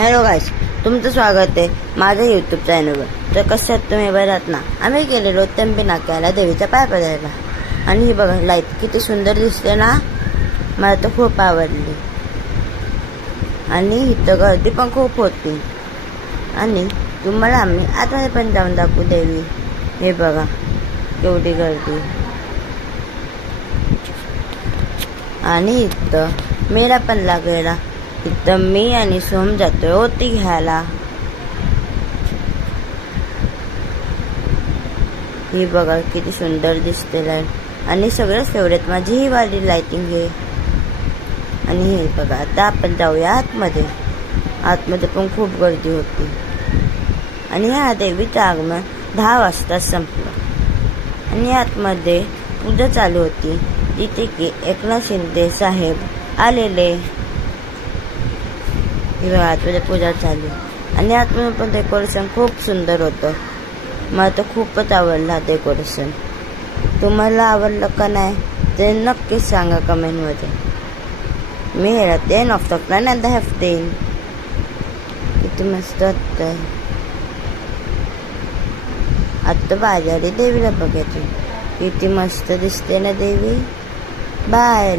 Hello गाईस तुमचं स्वागत आहे माझ्या यूट्यूब चॅनलवर तर कसं तुम्ही? बऱ्यात ना? आम्ही गेलेलो तंबी नाक्याला देवीचा पाय पडायला आणि ही बघा लाइट किती सुंदर दिसते ना? मला तर खूप आवडली. आणि इथं गर्दी पण खूप होती. आणि तुम्हाला आम्ही आतमध्ये पण जाऊन दाखवू देवी. हे बघा केवढी गर्दी. आणि इथं मेळा पण लागलेला. इथं मी आणि सोम जातोय. ओती घ्यायला. ही बघा किती सुंदर दिसते लाइट आणि सगळ्यात फेवरेट माझी ही वाली लाईटिंग आहे. आणि हे बघा आता आपण जाऊया आतमध्ये. आतमध्ये पण खूप गर्दी होती. आणि ह्या देवीचं आगमन दहा वाजता संपलं. आणि आतमध्ये पूजा चालू होती. जिथे की एकनाथ शिंदे साहेब आलेले. हे पूजा झाली आणि आतमध्ये पण डेकोरेशन खूप सुंदर होतं. मला तर खूपच आवडलं हा डेकोरेशन तुम्हाला आवडलं का नाही ते नक्कीच सांगा कमेंटमध्ये मी हे ten of the plan and the half ten किती मस्त वाटतं आत्ता बाजारी देवीला बघायची. किती मस्त दिसते ना देवी. बाय.